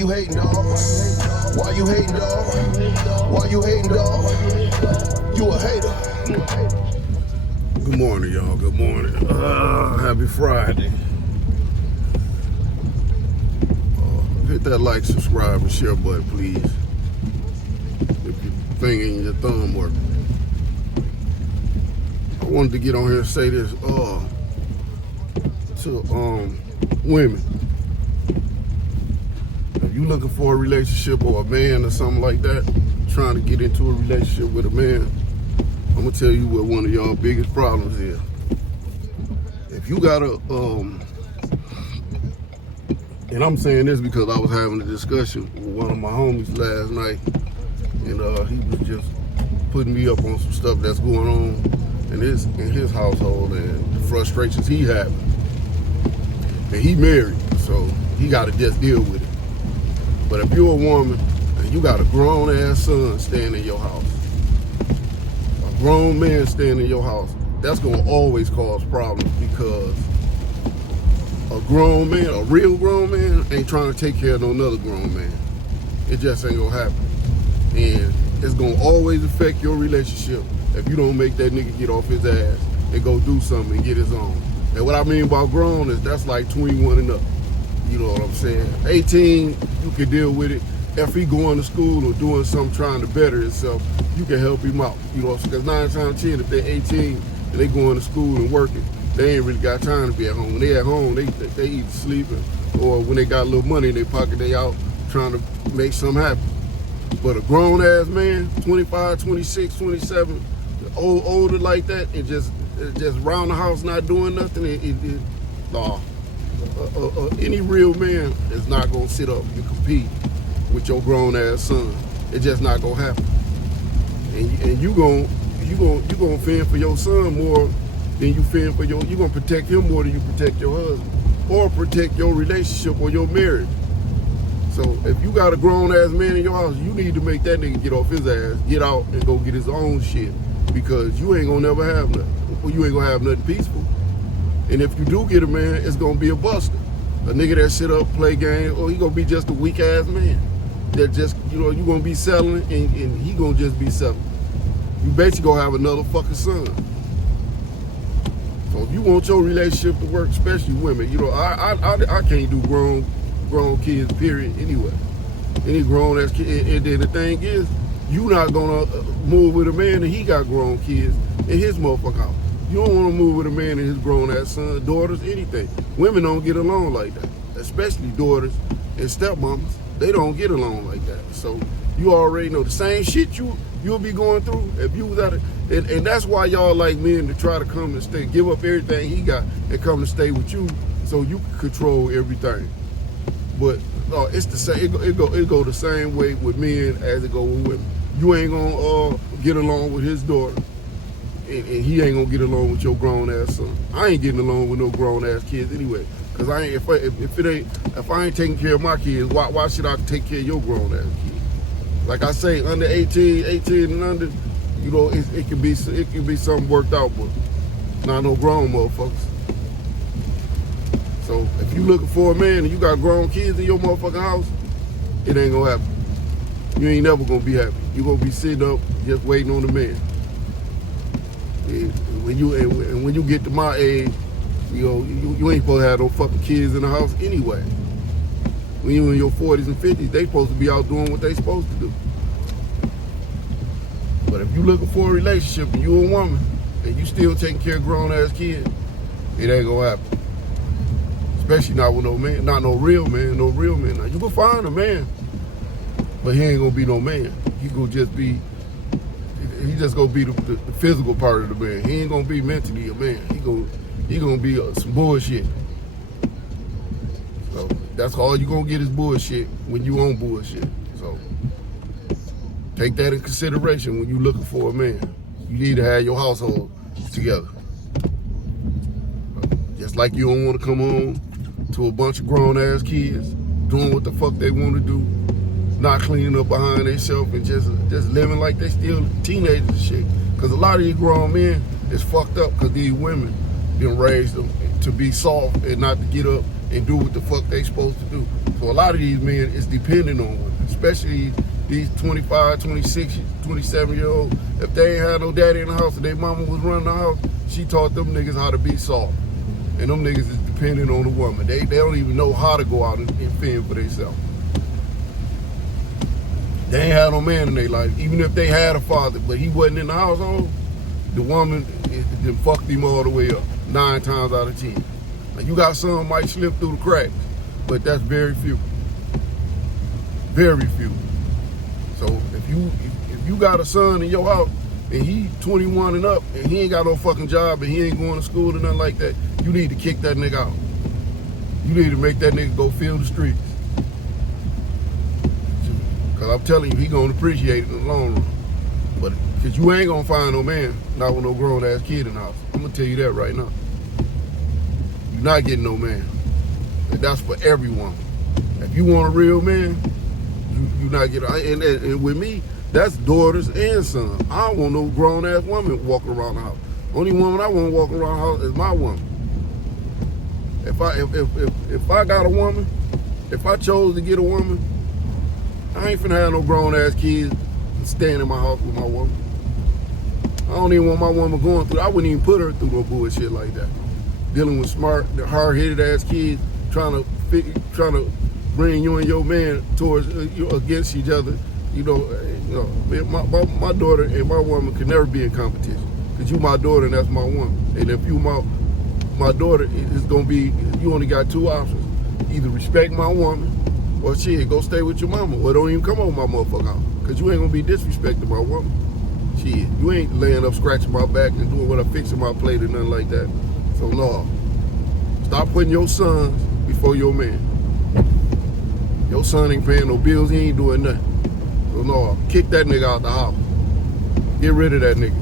you hating, dog? Why you hating, dog? Why you hating, dog? You a hater. Good morning, y'all. Good morning. Happy Friday. Hit that like, subscribe, and share button, please. If your finger and your thumb working. I wanted to get on here and say this to women. If you looking for a relationship or a man or something like that, trying to get into a relationship with a man, I'm gonna tell you what one of y'all biggest problems is. If you got a and I'm saying this because I was having a discussion with one of my homies last night, and he was just putting me up on some stuff that's going on in his household and the frustrations he having. And he married, so he got to just deal with it. But if you're a woman and you got a grown ass son staying in your house, a grown man staying in your house, that's gonna always cause problems, because a grown man, a real grown man, ain't trying to take care of no other grown man. It just ain't gonna happen. And it's gonna always affect your relationship if you don't make that nigga get off his ass and go do something and get his own. And what I mean by grown is that's like 21 and up. You know what I'm saying? 18, you can deal with it. If he going to school or doing something trying to better himself, you can help him out. You know, because 9 times 10, if they're 18 and they going to school and working, they ain't really got time to be at home. When they at home, they either sleeping, or when they got a little money in their pocket, they out trying to make something happen. But a grown ass man, 25, 26, 27, older like that, and just round the house not doing nothing, any real man is not gonna sit up and compete with your grown ass son. It's just not gonna happen. And you gonna fend for your son more than you fend for you gonna protect him more than you protect your husband, or protect your relationship or your marriage. So if you got a grown ass man in your house, you need to make that nigga get off his ass, get out and go get his own shit, because you ain't gonna never have nothing. Or you ain't gonna have nothing peaceful. And if you do get a man, it's gonna be a buster. A nigga that sit up, play games, or he gonna be just a weak ass man. That just, you gonna be settling and he gonna just be settling. You basically gonna have another fucking son. So if you want your relationship to work, especially women, I can't do grown kids, period, anyway. Any grown ass kid. And then the thing is, you not gonna move with a man and he got grown kids in his motherfucking house. You don't want to move with a man and his grown ass son, daughters, anything. Women don't get along like that, especially daughters and stepmamas. They don't get along like that. So you already know the same shit you'll be going through if you was at it. And that's why y'all like men to try to come and stay, give up everything he got and come to stay with you so you can control everything. But it's the same. It go the same way with men as it go with women. You ain't gonna get along with his daughter, and he ain't gonna get along with your grown ass son. I ain't getting along with no grown ass kids anyway. Cause if I ain't taking care of my kids, why should I take care of your grown ass kids? Like I say, under 18 and under, it can be something worked out, but not no grown motherfuckers. So if you looking for a man and you got grown kids in your motherfucking house, it ain't gonna happen. You ain't never gonna be happy. You gonna be sitting up just waiting on the man. When you get to my age, you ain't supposed to have no fucking kids in the house anyway. When you in your 40s and 50s, they supposed to be out doing what they supposed to do. But if you looking for a relationship and you a woman and you still taking care of grown ass kids, it ain't gonna happen. Especially not with no man, not no real man. Now, you can find a man, but he ain't gonna be no man. He's just gonna be the physical part of the man. He ain't gonna be mentally a man. He gonna be some bullshit. So that's all you gonna get is bullshit when you on bullshit. So take that in consideration when you looking for a man. You need to have your household together. Just like you don't want to come home to a bunch of grown ass kids doing what the fuck they want to do, not cleaning up behind themselves and just living like they still teenagers and shit. Because a lot of these grown men is fucked up because these women done raised them to be soft and not to get up and do what the fuck they supposed to do. So a lot of these men is dependent on women, especially these 25, 26, 27-year-olds. If they ain't had no daddy in the house and their mama was running the house, she taught them niggas how to be soft. And them niggas is dependent on the woman. They don't even know how to go out and fend for themselves. They ain't had no man in their life. Even if they had a father, but he wasn't in the household, the woman then fucked him all the way up, 9 times out of 10. Now you got some might slip through the cracks, but that's very few. Very few. So if you got a son in your house and he 21 and up and he ain't got no fucking job and he ain't going to school or nothing like that, you need to kick that nigga out. You need to make that nigga go fill the streets. Cause I'm telling you, he gonna appreciate it in the long run. But cause you ain't gonna find no man, not with no grown ass kid in the house. I'm gonna tell you that right now. You're not getting no man. And that's for everyone. If you want a real man, you not getting. And with me, that's daughters and sons. I don't want no grown ass woman walking around the house. Only woman I want walking around the house is my woman. If I got a woman, if I chose to get a woman, I ain't finna have no grown ass kids staying in my house with my woman. I don't even want my woman going through. I wouldn't even put her through no bullshit like that. Dealing with smart, hard-headed ass kids, trying to bring you and your man towards against each other. You know, my daughter and my woman could never be in competition. Cause you my daughter and that's my woman. And if you my daughter, it's gonna be, you only got 2 options: either respect my woman, or shit, go stay with your mama, or don't even come over my motherfucker house. Cause you ain't gonna be disrespecting my woman. Shit, you ain't laying up scratching my back and doing what I'm fixing my plate or nothing like that. So no, stop putting your sons before your man. Your son ain't paying no bills, he ain't doing nothing. So no, kick that nigga out the house. Get rid of that nigga.